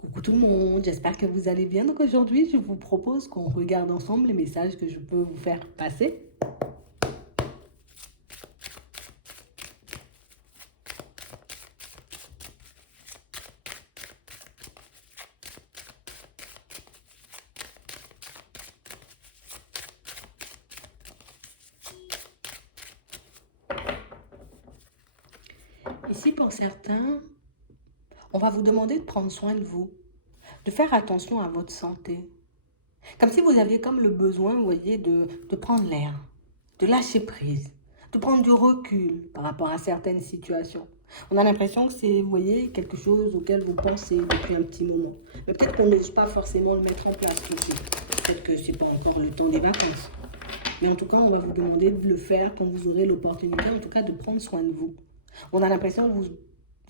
Coucou tout le monde, j'espère que vous allez bien. Donc aujourd'hui, je vous propose qu'on regarde ensemble les messages que je peux vous faire passer. Ici, pour certains, on va vous demander de prendre soin de vous, de faire attention à votre santé. Comme si vous aviez comme le besoin, vous voyez, de prendre l'air, de lâcher prise, de prendre du recul par rapport à certaines situations. On a l'impression que c'est, vous voyez, quelque chose auquel vous pensez depuis un petit moment. Mais peut-être qu'on n'ose pas forcément le mettre en place tout de suite. Peut-être que ce n'est pas encore le temps des vacances. Mais en tout cas, on va vous demander de le faire quand vous aurez l'opportunité, en tout cas, de prendre soin de vous. On a l'impression que vous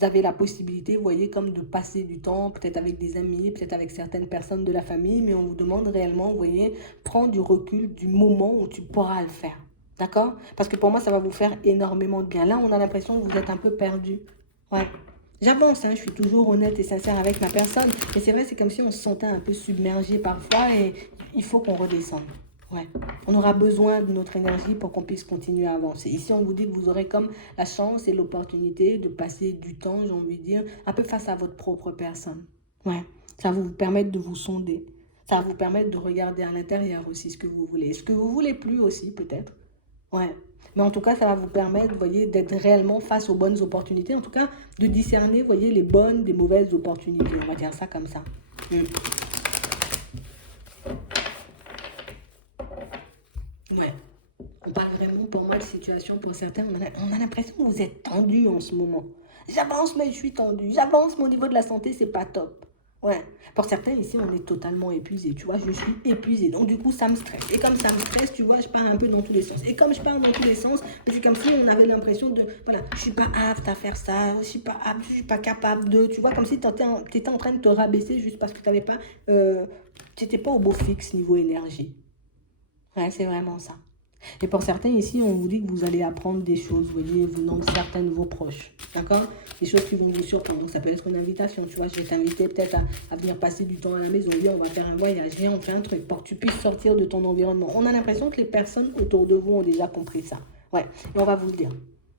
avez la possibilité, vous voyez, comme de passer du temps, peut-être avec des amis, peut-être avec certaines personnes de la famille, mais on vous demande réellement, vous voyez, prendre du recul du moment où tu pourras le faire. D'accord? Parce que pour moi, ça va vous faire énormément de bien. Là, on a l'impression que vous êtes un peu perdu. Ouais. J'avance, hein, je suis toujours honnête et sincère avec ma personne. Mais c'est vrai, c'est comme si on se sentait un peu submergé parfois et il faut qu'on redescende. Ouais. On aura besoin de notre énergie pour qu'on puisse continuer à avancer. Ici, on vous dit que vous aurez comme la chance et l'opportunité de passer du temps, j'ai envie de dire, un peu face à votre propre personne. Ouais. Ça va vous permettre de vous sonder. Ça va vous permettre de regarder à l'intérieur aussi ce que vous voulez. Ce que vous voulez plus aussi, peut-être. Ouais. Mais en tout cas, ça va vous permettre, vous voyez, d'être réellement face aux bonnes opportunités. En tout cas, de discerner, vous voyez, les bonnes des mauvaises opportunités. On va dire ça comme ça. Mm. Ouais. On parle vraiment pour moi de situation pour certains. On a l'impression que vous êtes tendu en ce moment. J'avance, mais je suis tendu. J'avance, mais au niveau de la santé, c'est pas top. Ouais. Pour certains, ici, on est totalement épuisé. Tu vois, je suis épuisé. Donc, du coup, ça me stresse. Et comme ça me stresse, tu vois, je pars un peu dans tous les sens. Et comme je pars dans tous les sens, c'est comme si on avait l'impression de, voilà, je suis pas apte à faire ça. Je suis pas apte, je suis pas capable de. Tu vois, comme si tu étais en train de te rabaisser juste parce que tu n'avais pas, tu n'étais pas au beau fixe niveau énergie. Ouais, c'est vraiment ça. Et pour certains ici, on vous dit que vous allez apprendre des choses, vous voyez, venant de certains de vos proches. D'accord? Des choses qui vont vous surprendre. Donc, ça peut être une invitation. Tu vois, je vais t'inviter peut-être à venir passer du temps à la maison. Viens, on va faire un voyage. Viens, on fait un truc pour que tu puisses sortir de ton environnement. On a l'impression que les personnes autour de vous ont déjà compris ça. Ouais. Et on va vous le dire.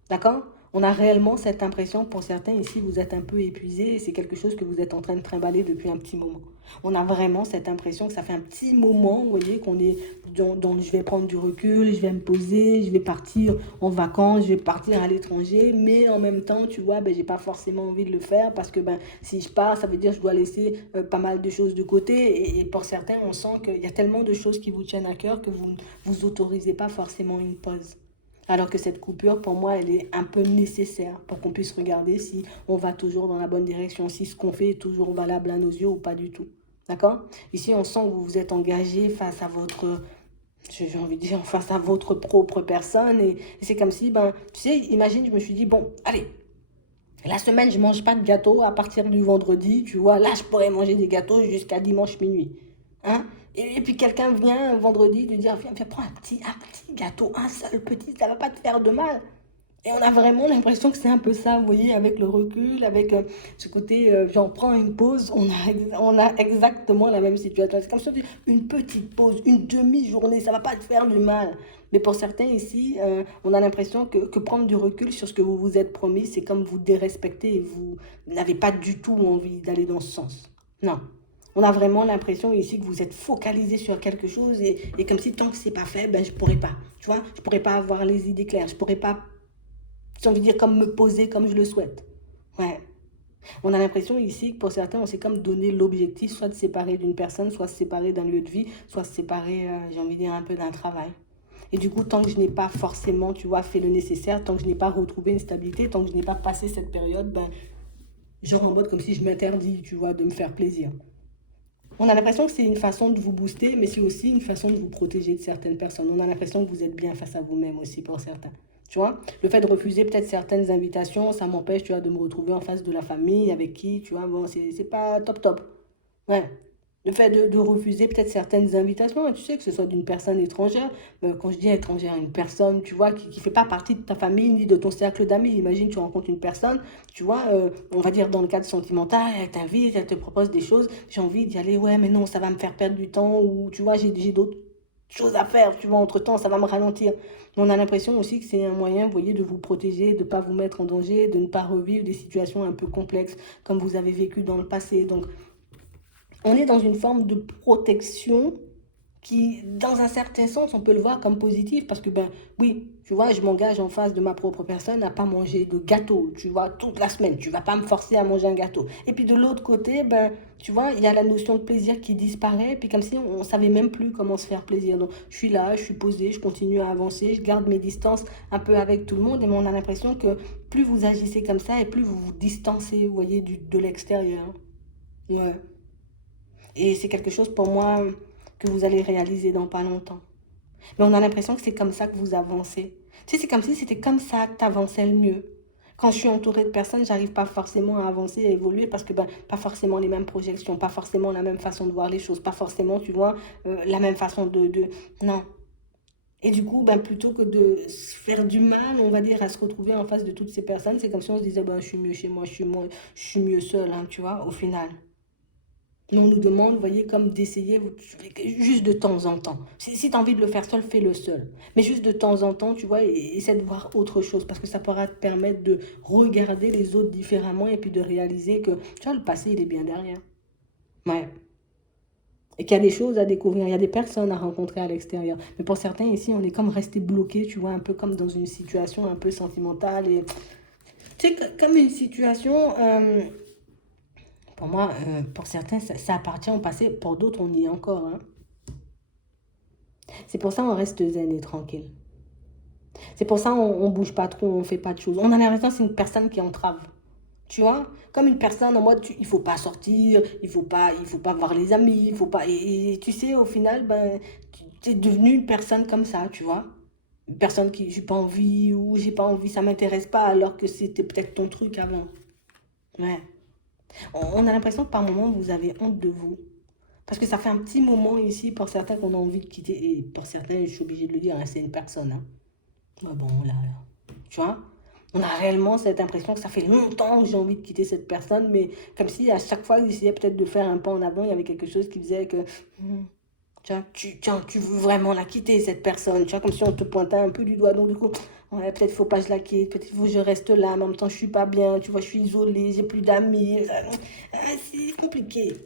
D'accord? On a réellement cette impression, pour certains ici, vous êtes un peu épuisé et c'est quelque chose que vous êtes en train de trimballer depuis un petit moment. On a vraiment cette impression que ça fait un petit moment, vous voyez, qu'on est dans je vais prendre du recul, je vais me poser, je vais partir en vacances, je vais partir à l'étranger, mais en même temps, tu vois, ben, j'ai pas forcément envie de le faire parce que ben, si je pars, ça veut dire que je dois laisser pas mal de choses de côté et pour certains, on sent qu'il y a tellement de choses qui vous tiennent à cœur que vous ne vous autorisez pas forcément une pause. Alors que cette coupure, pour moi, elle est un peu nécessaire pour qu'on puisse regarder si on va toujours dans la bonne direction, si ce qu'on fait est toujours valable à nos yeux ou pas du tout. D'accord? Ici, on sent que vous vous êtes engagé face à votre, j'ai envie de dire, face à votre propre personne. Et c'est comme si, ben, tu sais, imagine, je me suis dit, bon, allez, la semaine, je ne mange pas de gâteau à partir du vendredi, tu vois. Là, je pourrais manger des gâteaux jusqu'à dimanche minuit. Hein? Et puis quelqu'un vient vendredi lui dire, viens, viens, prends un petit gâteau, un seul petit, ça ne va pas te faire de mal. Et on a vraiment l'impression que c'est un peu ça, vous voyez, avec le recul, avec ce côté, j'en prends une pause, on a exactement la même situation. C'est comme ça, une petite pause, une demi-journée, ça ne va pas te faire du mal. Mais pour certains ici, on a l'impression que prendre du recul sur ce que vous vous êtes promis, c'est comme vous dérespecter et vous n'avez pas du tout envie d'aller dans ce sens. Non. On a vraiment l'impression ici que vous êtes focalisé sur quelque chose et comme si tant que c'est pas fait, ben je pourrais pas. Tu vois, je pourrais pas avoir les idées claires, je pourrais pas, j'ai envie de dire, comme me poser comme je le souhaite. Ouais. On a l'impression ici que pour certains, on s'est comme donné l'objectif, soit de se séparer d'une personne, soit se séparer d'un lieu de vie, soit se séparer, j'ai envie de dire, un peu d'un travail. Et du coup, tant que je n'ai pas forcément, tu vois, fait le nécessaire, tant que je n'ai pas retrouvé une stabilité, tant que je n'ai pas passé cette période, ben, genre en mode comme si je m'interdis, tu vois, de me faire plaisir. On a l'impression que c'est une façon de vous booster, mais c'est aussi une façon de vous protéger de certaines personnes. On a l'impression que vous êtes bien face à vous-même aussi pour certains. Tu vois, le fait de refuser peut-être certaines invitations, ça m'empêche, tu vois, de me retrouver en face de la famille avec qui, tu vois, bon, c'est pas top top. Ouais. Le fait de refuser peut-être certaines invitations, et tu sais, que ce soit d'une personne étrangère. Quand je dis étrangère, une personne, tu vois, qui fait pas partie de ta famille ni de ton cercle d'amis. Imagine, tu rencontres une personne, tu vois, on va dire dans le cadre sentimental, elle t'invite, elle te propose des choses. J'ai envie d'y aller, ouais, mais non, ça va me faire perdre du temps, ou tu vois, j'ai d'autres choses à faire, tu vois, entre-temps, ça va me ralentir. On a l'impression aussi que c'est un moyen, vous voyez, de vous protéger, de ne pas vous mettre en danger, de ne pas revivre des situations un peu complexes comme vous avez vécu dans le passé. Donc, on est dans une forme de protection qui, dans un certain sens, on peut le voir comme positif parce que, ben oui, tu vois, je m'engage en face de ma propre personne à pas manger de gâteau, tu vois, toute la semaine. Tu vas pas me forcer à manger un gâteau. Et puis de l'autre côté, ben, tu vois, il y a la notion de plaisir qui disparaît, puis comme si on savait même plus comment se faire plaisir. Donc, je suis là, je suis posée, je continue à avancer, je garde mes distances un peu avec tout le monde, et on a l'impression que plus vous agissez comme ça, et plus vous vous distancez, vous voyez, de l'extérieur. Ouais. Et c'est quelque chose pour moi que vous allez réaliser dans pas longtemps. Mais on a l'impression que c'est comme ça que vous avancez. Tu sais, c'est comme si c'était comme ça que tu avançais le mieux. Quand je suis entourée de personnes, j'arrive pas forcément à avancer, à évoluer parce que ben, pas forcément les mêmes projections, pas forcément la même façon de voir les choses, pas forcément, tu vois, la même façon de... Non. Et du coup, ben, plutôt que de se faire du mal, on va dire, à se retrouver en face de toutes ces personnes, c'est comme si on se disait, ben, je suis mieux chez moi, je suis mieux seule, hein, tu vois, au final. Mais on nous demande, vous voyez, comme d'essayer juste de temps en temps. Si tu as envie de le faire seul, fais-le seul. Mais juste de temps en temps, tu vois, essaie de voir autre chose parce que ça pourra te permettre de regarder les autres différemment et puis de réaliser que, tu vois, le passé, il est bien derrière. Ouais. Et qu'il y a des choses à découvrir, il y a des personnes à rencontrer à l'extérieur. Mais pour certains ici, on est comme resté bloqué, tu vois, un peu comme dans une situation un peu sentimentale. Et tu sais, comme une situation, pour moi, pour certains, ça appartient au passé, pour d'autres, on y est encore, hein. C'est pour ça qu'on reste zen et tranquille. C'est pour ça on bouge pas trop, on fait pas de choses. On a l'impression que c'est une personne qui entrave. Tu vois? Comme une personne en mode, il faut pas sortir, il faut pas voir les amis, il faut pas... Et tu sais, au final, ben, tu es devenu une personne comme ça, tu vois? Une personne qui, j'ai pas envie, ou j'ai pas envie, ça m'intéresse pas, alors que c'était peut-être ton truc avant. Ouais. On a l'impression que par moment, vous avez honte de vous. Parce que ça fait un petit moment ici, pour certains, qu'on a envie de quitter, et pour certains, je suis obligée de le dire, hein, c'est une personne, hein. Ah bon, là. Tu vois? On a réellement cette impression que ça fait longtemps que j'ai envie de quitter cette personne, mais comme si à chaque fois que j'essayais peut-être de faire un pas en avant, il y avait quelque chose qui faisait que, tu vois, tu veux vraiment la quitter, cette personne. Tu vois, comme si on te pointait un peu du doigt. Donc, du coup, ouais, peut-être faut pas que je la quitte, peut-être faut que je reste là, mais en même temps, je suis pas bien, tu vois, je suis isolée, j'ai plus d'amis. C'est compliqué.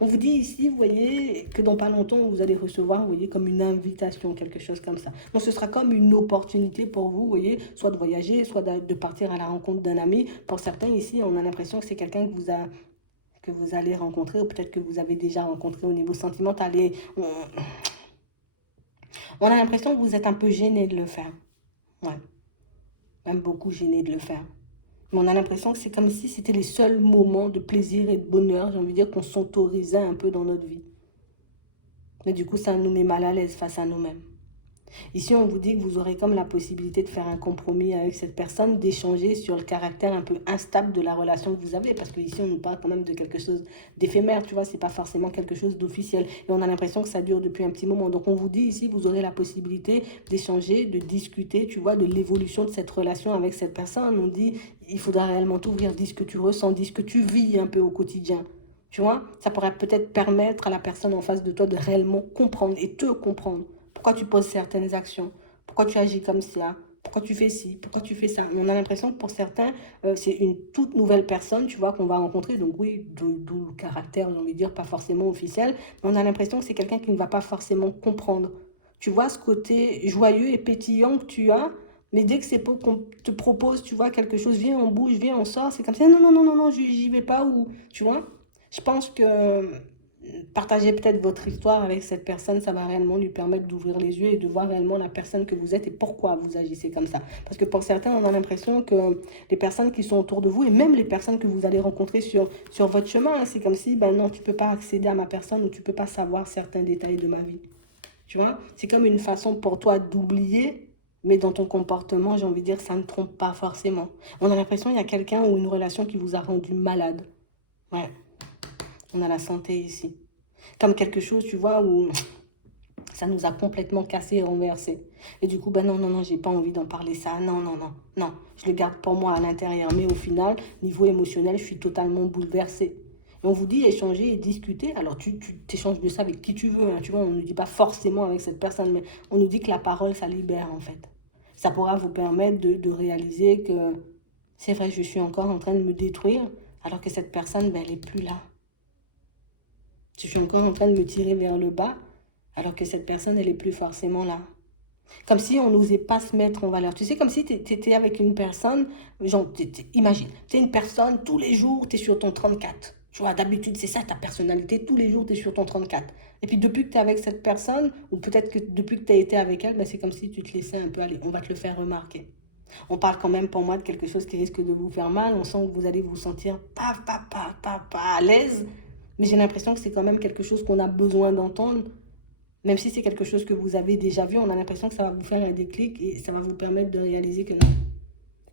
On vous dit ici, vous voyez, que dans pas longtemps, vous allez recevoir, vous voyez, comme une invitation, quelque chose comme ça. Donc, ce sera comme une opportunité pour vous, vous voyez, soit de voyager, soit de partir à la rencontre d'un ami. Pour certains ici, on a l'impression que c'est quelqu'un que vous allez rencontrer, ou peut-être que vous avez déjà rencontré au niveau sentimental. Et on a l'impression que vous êtes un peu gêné de le faire. Ouais, même beaucoup gêné de le faire. Mais on a l'impression que c'est comme si c'était les seuls moments de plaisir et de bonheur, j'ai envie de dire, qu'on s'autorisait un peu dans notre vie. Mais du coup, ça nous met mal à l'aise face à nous-mêmes. Ici, on vous dit que vous aurez comme la possibilité de faire un compromis avec cette personne, d'échanger sur le caractère un peu instable de la relation que vous avez. Parce qu'ici, on nous parle quand même de quelque chose d'éphémère, tu vois, c'est pas forcément quelque chose d'officiel. Et on a l'impression que ça dure depuis un petit moment. Donc, on vous dit ici, vous aurez la possibilité d'échanger, de discuter, tu vois, de l'évolution de cette relation avec cette personne. On dit, il faudra réellement t'ouvrir, dis ce que tu ressens, dis ce que tu vis un peu au quotidien. Tu vois, ça pourrait peut-être permettre à la personne en face de toi de réellement comprendre et te comprendre. Pourquoi tu poses certaines actions? Pourquoi tu agis comme ça? Pourquoi tu fais ci? Pourquoi tu fais ça? On a l'impression que pour certains, c'est une toute nouvelle personne, tu vois, qu'on va rencontrer. Donc oui, d'où le caractère, j'ai envie de dire, pas forcément officiel. Mais on a l'impression que c'est quelqu'un qui ne va pas forcément comprendre. Tu vois, ce côté joyeux et pétillant que tu as, mais dès que c'est pour qu'on te propose, tu vois, quelque chose, viens, on bouge, viens, on sort, c'est comme ça, non, non, non, non, non, j'y vais pas, ou, tu vois. Je pense que partager peut-être votre histoire avec cette personne, ça va réellement lui permettre d'ouvrir les yeux et de voir réellement la personne que vous êtes et pourquoi vous agissez comme ça. Parce que pour certains, on a l'impression que les personnes qui sont autour de vous et même les personnes que vous allez rencontrer sur votre chemin, hein, c'est comme si, ben non, tu peux pas accéder à ma personne ou tu peux pas savoir certains détails de ma vie. Tu vois, c'est comme une façon pour toi d'oublier, mais dans ton comportement, j'ai envie de dire, ça ne trompe pas forcément. On a l'impression qu'il y a quelqu'un ou une relation qui vous a rendu malade. Ouais. On a la santé ici. Comme quelque chose, tu vois, où ça nous a complètement cassé et renversé. Et du coup, ben non, non, non, j'ai pas envie d'en parler ça. Non, non, non, non. Je le garde pour moi à l'intérieur. Mais au final, niveau émotionnel, je suis totalement bouleversée. Et on vous dit échanger et discuter. Alors, tu t'échanges de ça avec qui tu veux. Hein, tu vois, on ne dit pas forcément avec cette personne, mais on nous dit que la parole, ça libère, en fait. Ça pourra vous permettre de réaliser que c'est vrai, je suis encore en train de me détruire, alors que cette personne, ben, elle n'est plus là. Je suis encore en train de me tirer vers le bas, alors que cette personne, elle est plus forcément là. Comme si on n'osait pas se mettre en valeur. Tu sais, comme si tu étais avec une personne, genre, imagine, tu es une personne, tous les jours, tu es sur ton 34. Tu vois, d'habitude, c'est ça ta personnalité, tous les jours, tu es sur ton 34. Et puis, depuis que tu es avec cette personne, ou peut-être que depuis que tu as été avec elle, ben, c'est comme si tu te laissais un peu aller. On va te le faire remarquer. On parle quand même pour moi de quelque chose qui risque de vous faire mal. On sent que vous allez vous sentir pas à l'aise. Mais j'ai l'impression que c'est quand même quelque chose qu'on a besoin d'entendre. Même si c'est quelque chose que vous avez déjà vu, on a l'impression que ça va vous faire un déclic et ça va vous permettre de réaliser que non,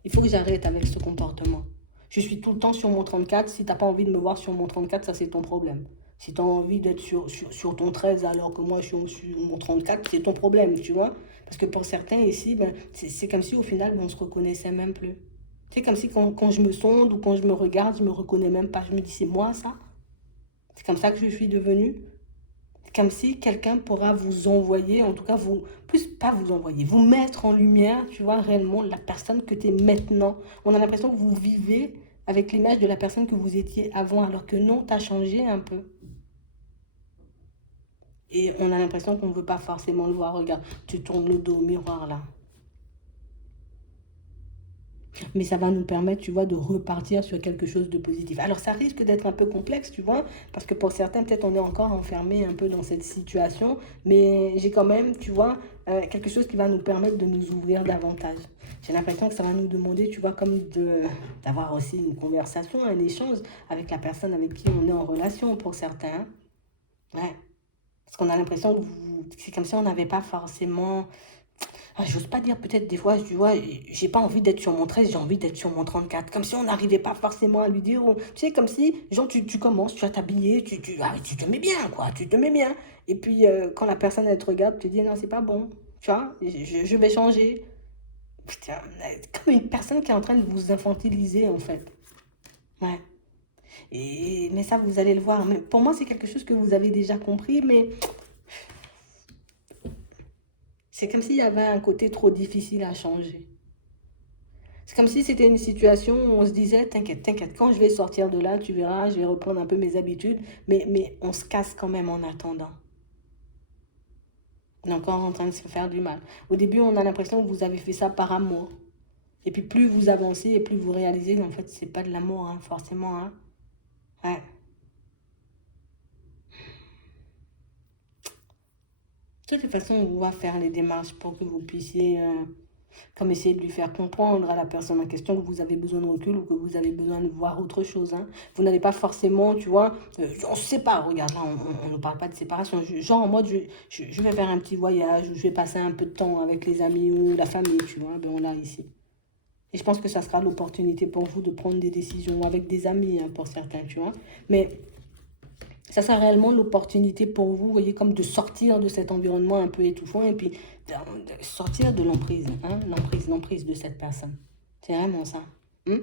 il faut que j'arrête avec ce comportement. Je suis tout le temps sur mon 34. Si tu n'as pas envie de me voir sur mon 34, ça c'est ton problème. Si tu as envie d'être sur ton 13 alors que moi je suis sur mon 34, c'est ton problème, tu vois. Parce que pour certains ici, ben, c'est comme si au final, ben, on ne se reconnaissait même plus. C'est comme si quand je me sonde ou quand je me regarde, je ne me reconnais même pas. Je me dis, c'est moi ça? C'est comme ça que je suis devenue. Comme si quelqu'un pourra vous envoyer, en tout cas vous, plus pas vous envoyer, vous mettre en lumière, tu vois, réellement la personne que tu es maintenant. On a l'impression que vous vivez avec l'image de la personne que vous étiez avant, alors que non, tu as changé un peu. Et on a l'impression qu'on ne veut pas forcément le voir. Regarde, tu tournes le dos au miroir là. Mais ça va nous permettre, tu vois, de repartir sur quelque chose de positif. Alors ça risque d'être un peu complexe, tu vois, parce que pour certains, peut-être on est encore enfermé un peu dans cette situation, mais j'ai quand même, tu vois, quelque chose qui va nous permettre de nous ouvrir davantage. J'ai l'impression que ça va nous demander, tu vois, comme d'avoir aussi une conversation, un échange avec la personne avec qui on est en relation pour certains. Ouais. Parce qu'on a l'impression que c'est comme si on n'avait pas forcément. Ah, j'ose pas dire peut-être des fois, tu vois, j'ai pas envie d'être sur mon 13, j'ai envie d'être sur mon 34. Comme si on n'arrivait pas forcément à lui dire, tu sais, comme si, genre, tu commences, tu vas t'habiller, tu te mets bien, quoi, tu te mets bien. Et puis, quand la personne, elle te regarde, tu te dis, non, c'est pas bon, tu vois, je vais changer. Putain, comme une personne qui est en train de vous infantiliser, en fait. Ouais. Mais ça, vous allez le voir. Mais pour moi, c'est quelque chose que vous avez déjà compris, mais c'est comme s'il y avait un côté trop difficile à changer. C'est comme si c'était une situation où on se disait, t'inquiète, t'inquiète, quand je vais sortir de là, tu verras, je vais reprendre un peu mes habitudes, mais on se casse quand même en attendant. On est encore en train de se faire du mal. Au début, on a l'impression que vous avez fait ça par amour. Et puis plus vous avancez et plus vous réalisez qu'en fait, c'est pas de l'amour, hein, forcément. Hein. Ouais. De toute façon, on va faire les démarches pour que vous puissiez comme essayer de lui faire comprendre à la personne en question que vous avez besoin de recul ou que vous avez besoin de voir autre chose. Hein. Vous n'allez pas forcément, tu vois, on se sépare, regarde, là, on ne parle pas de séparation. Genre en mode, je vais faire un petit voyage, ou je vais passer un peu de temps avec les amis ou la famille, tu vois, ben on l'a ici. Et je pense que ça sera l'opportunité pour vous de prendre des décisions avec des amis, hein, pour certains, tu vois. Mais ça sera réellement l'opportunité pour vous, vous voyez, comme de sortir de cet environnement un peu étouffant et puis de sortir de l'emprise, hein, l'emprise de cette personne. C'est vraiment ça. Hmm.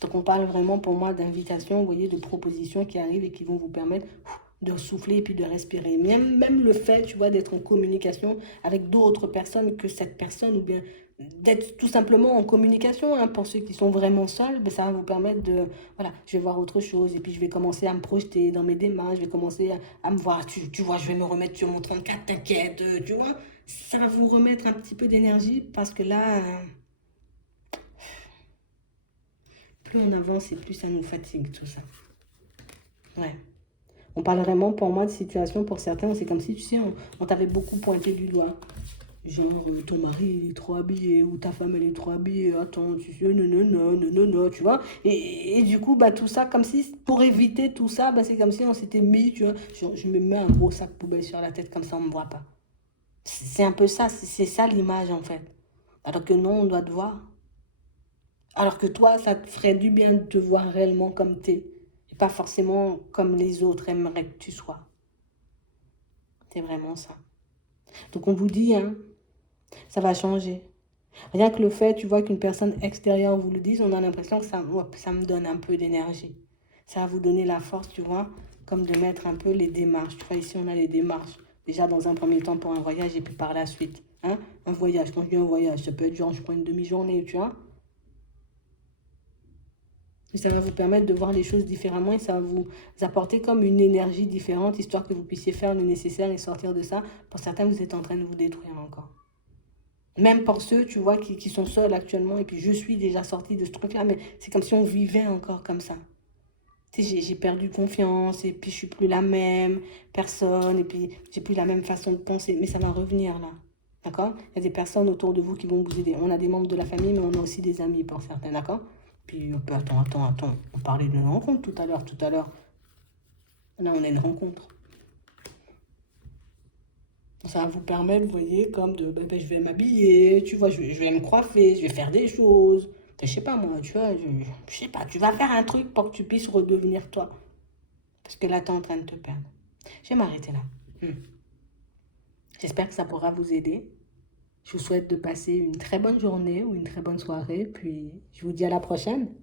Donc on parle vraiment pour moi d'invitations, vous voyez, de propositions qui arrivent et qui vont vous permettre de souffler et puis de respirer. Même le fait, tu vois, d'être en communication avec d'autres personnes que cette personne ou bien d'être tout simplement en communication, hein, pour ceux qui sont vraiment seuls, ben, ça va vous permettre de, voilà, je vais voir autre chose et puis je vais commencer à me projeter dans mes démarches, je vais commencer à me voir, tu vois, je vais me remettre sur mon 34, t'inquiète, tu vois, ça va vous remettre un petit peu d'énergie parce que là, plus on avance et plus ça nous fatigue tout ça. Ouais. On parle vraiment pour moi de situation pour certains, c'est comme si tu sais, on t'avait beaucoup pointé du doigt. Genre, ton mari il est trop habillé ou ta femme elle est trop habillée, attends, tu sais, non, non, non, non, non, non, tu vois. Et du coup, bah, tout ça, comme si pour éviter tout ça, bah, c'est comme si on s'était mis, tu vois. Je me mets un gros sac poubelle sur la tête comme ça, on me voit pas. C'est un peu ça, c'est ça l'image en fait. Alors que non, on doit te voir. Alors que toi, ça te ferait du bien de te voir réellement comme t'es. pas forcément comme les autres aimeraient que tu sois. C'est vraiment ça. Donc on vous dit, hein, ça va changer. Rien que le fait, tu vois, qu'une personne extérieure vous le dise, on a l'impression que ça me donne un peu d'énergie. Ça va vous donner la force, tu vois, comme de mettre un peu les démarches. Tu vois, ici, on a les démarches. Déjà, dans un premier temps, pour un voyage, et puis par la suite. Hein? Un voyage, quand je dis un voyage, ça peut être genre, je prends une demi-journée, tu vois. Et ça va vous permettre de voir les choses différemment et ça va vous apporter comme une énergie différente, histoire que vous puissiez faire le nécessaire et sortir de ça. Pour certains, vous êtes en train de vous détruire encore. Même pour ceux, tu vois, qui sont seuls actuellement, et puis je suis déjà sortie de ce truc-là, mais c'est comme si on vivait encore comme ça. Tu sais, j'ai perdu confiance, et puis je suis plus la même personne, et puis j'ai plus la même façon de penser, mais ça va revenir là. D'accord? Il y a des personnes autour de vous qui vont vous aider. On a des membres de la famille, mais on a aussi des amis pour certains, d'accord? Puis, attends. On parlait d'une rencontre tout à l'heure, Là, on a une rencontre. Ça va vous permettre, vous voyez, comme de, je vais m'habiller, tu vois, je vais me coiffer, je vais faire des choses. Je sais pas moi, tu vois, je sais pas, tu vas faire un truc pour que tu puisses redevenir toi. Parce que là, tu es en train de te perdre. Je vais m'arrêter là. J'espère que ça pourra vous aider. Je vous souhaite de passer une très bonne journée ou une très bonne soirée, puis je vous dis à la prochaine.